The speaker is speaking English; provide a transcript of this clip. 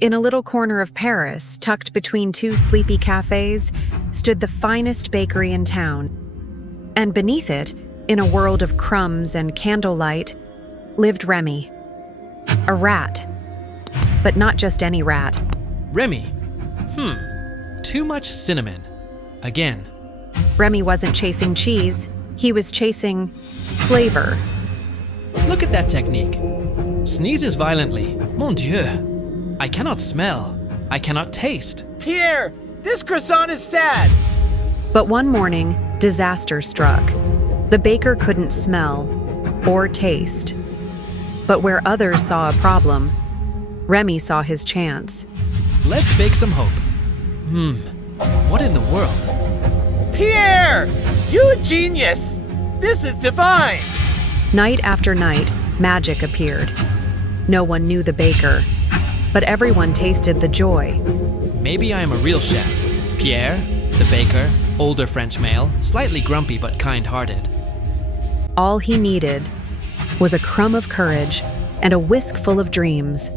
In a little corner of Paris, tucked between two sleepy cafes, stood the finest bakery in town. And beneath it, in a world of crumbs and candlelight, lived Remy. A rat. But not just any rat. Remy. Too much cinnamon. Again. Remy wasn't chasing cheese, he was chasing flavor. Look at that technique. Sneezes violently. Mon Dieu. I cannot smell. I cannot taste. Pierre, this croissant is sad. But one morning, disaster struck. The baker couldn't smell or taste. But where others saw a problem, Remy saw his chance. Let's bake some hope. What in the world? Pierre, you a genius. This is divine. Night after night, magic appeared. No one knew the baker, but everyone tasted the joy. Maybe I am a real chef. Pierre, the baker, older French male, slightly grumpy but kind-hearted. All he needed was a crumb of courage and a whisk full of dreams.